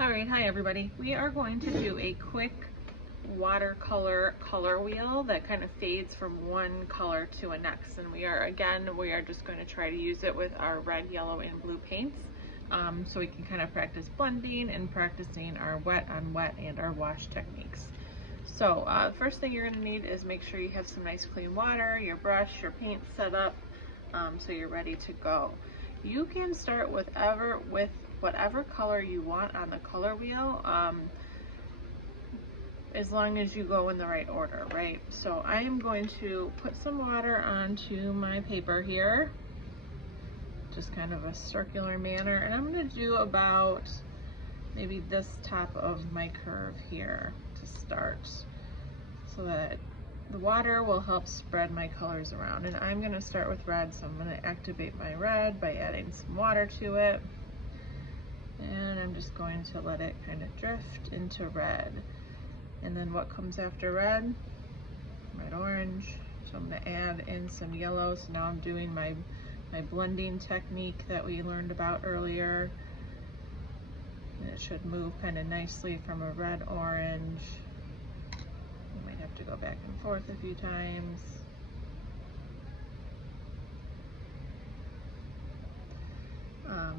All right, hi everybody. We are going to do a quick watercolor color wheel that kind of fades from one color to a next. And we are just going to try to use it with our red, yellow, and blue paints. So we can kind of practice blending and practicing our wet on wet and our wash techniques. So first thing you're going to need is make sure you have some nice clean water, your brush, your paint set up, so you're ready to go. You can start with whatever color you want on the color wheel, as long as you go in the right order, right? So I am going to put some water onto my paper here, just kind of a circular manner, and I'm going to do about maybe this top of my curve here to start, so that the water will help spread my colors around. And I'm going to start with red, so I'm going to activate my red by adding some water to it. And I'm just going to let it kind of drift into red. And then what comes after red? Red, orange. So I'm going to add in some yellow. So now I'm doing my blending technique that we learned about earlier. And it should move kind of nicely from a red, orange. You might have to go back and forth a few times.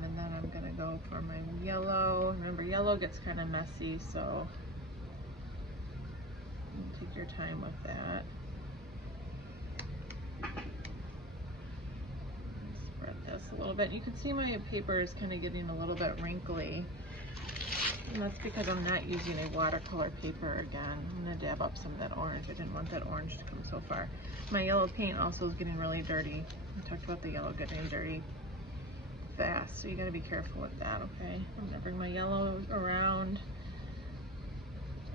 And then I'm going to go for my yellow. Remember, yellow gets kind of messy, so take your time with that. Spread this a little bit. You can see my paper is kind of getting a little bit wrinkly. And that's because I'm not using a watercolor paper again. I'm going to dab up some of that orange. I didn't want that orange to come so far. My yellow paint also is getting really dirty. I talked about the yellow getting dirty fast, so you got to be careful with that, okay? I'm going to bring my yellow around.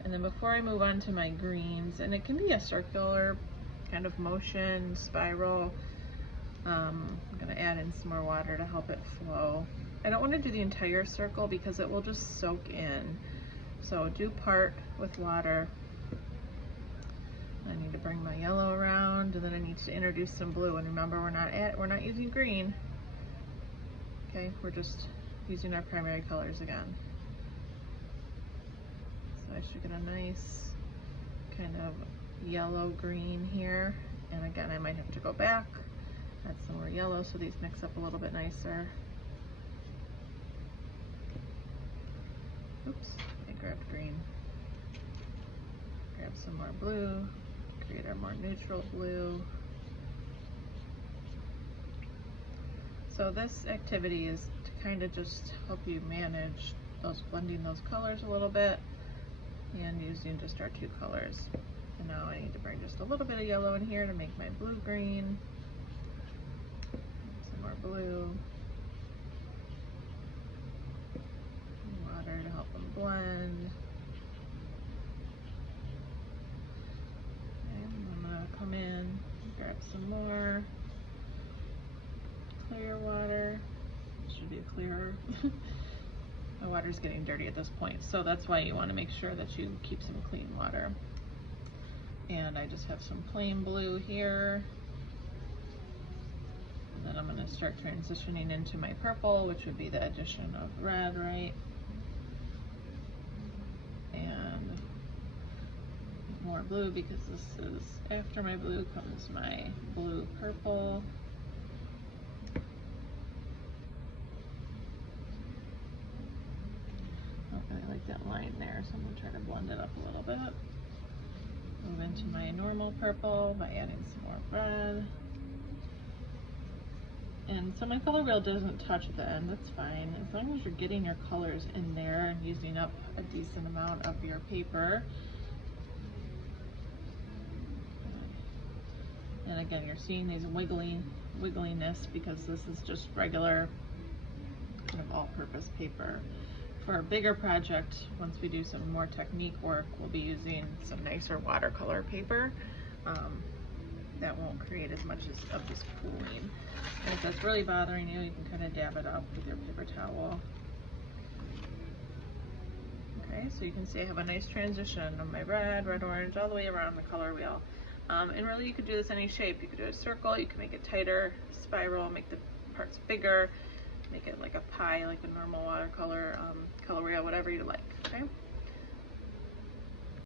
And then before I move on to my greens, and it can be a circular kind of motion, spiral, I'm going to add in some more water to help it flow. I don't want to do the entire circle because it will just soak in. So do part with water. I need to bring my yellow around, and then I need to introduce some blue. And remember, we're not using green. Okay, we're just using our primary colors again. So I should get a nice kind of yellow green here. And again, I might have to go back, add some more yellow so these mix up a little bit nicer. Oops, I grabbed green. Grab some more blue, create our more neutral blue. So this activity is to kind of just help you manage blending those colors a little bit and using just our two colors. And now I need to bring just a little bit of yellow in here to make my blue green. Some more blue. Water to help them blend. Okay, I'm gonna come in, grab some more clear water. It should be clearer. My water's getting dirty at this point, so that's why you want to make sure that you keep some clean water. And I just have some plain blue here. And then I'm going to start transitioning into my purple, which would be the addition of red, right? And more blue, because this is after my blue comes my blue purple. I like that line there, so I'm going to try to blend it up a little bit. Move into my normal purple by adding some more red. And so my color wheel doesn't touch the end, that's fine. As long as you're getting your colors in there and using up a decent amount of your paper. And again, you're seeing these wiggliness because this is just regular kind of all-purpose paper. For a bigger project, once we do some more technique work, we'll be using some nicer watercolor paper. That won't create as much of this pooling. And if that's really bothering you, you can kind of dab it up with your paper towel. Okay, so you can see I have a nice transition of my red, orange, all the way around the color wheel. And really you could do this any shape. You could do a circle, you can make it tighter, spiral, make the parts bigger, make it like a pie, like a normal watercolor color wheel, whatever. whatever you like, okay?